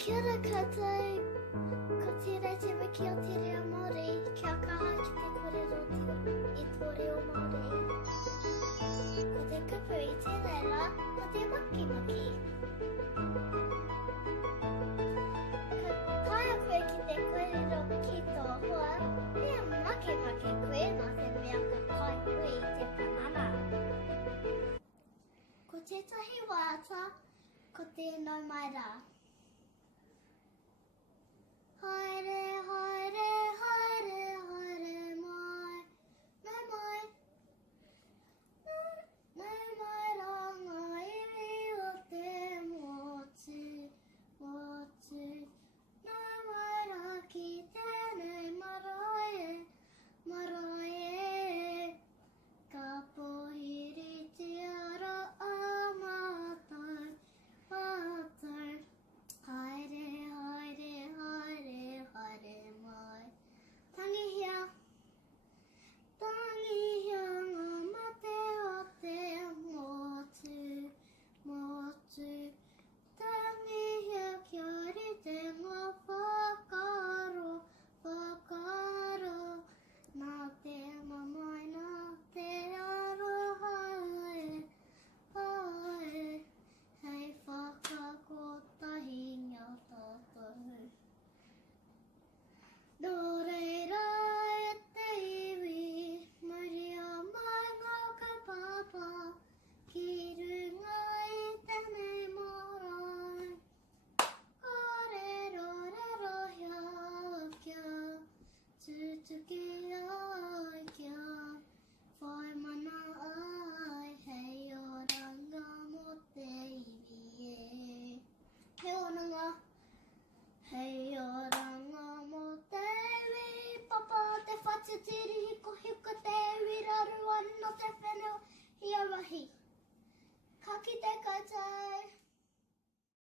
Kia ora koutou, ko te retiwa ki o te reo Māori, kia kaha ki te kōrero i tō reo Māori. Ko te kupu i te reira, ko te makimaki. Kai a koe ki te kōrero ki tō hoa, mea makimaki koe nā te mea ka kai koe i te panana. Ko tētahi waiata, ko te nau mai rā. Haere, haere, haere, haere mai, nau mai. Nau mai rā ngā iwi o te motu, motu. Nau mai rā ki tēnei marae, marae. Ka pohiri te ara a mātou, mātou. Haere, haere, haere, haere mai. Tangihia, tangihia ngā mate o te motu, motu. Tangihia kia rite ngā whakaro, whakaro. Nā te mamai, nā te aro hae, hae. Hei whakakotahi ngā tātou. Nō reira e te iwi, mauria mai ngā kaupapa, ki runga i tēnei marae. Kōrero rero hia kia, tutuki ai kia, whai mana ai, hei oranga mo te iwi e. Hei oranga, hei oranga mo te iwi, papa te whatitiri hiko hiko te iwi raru ana te whenua hi arahi. Ka kite koutou.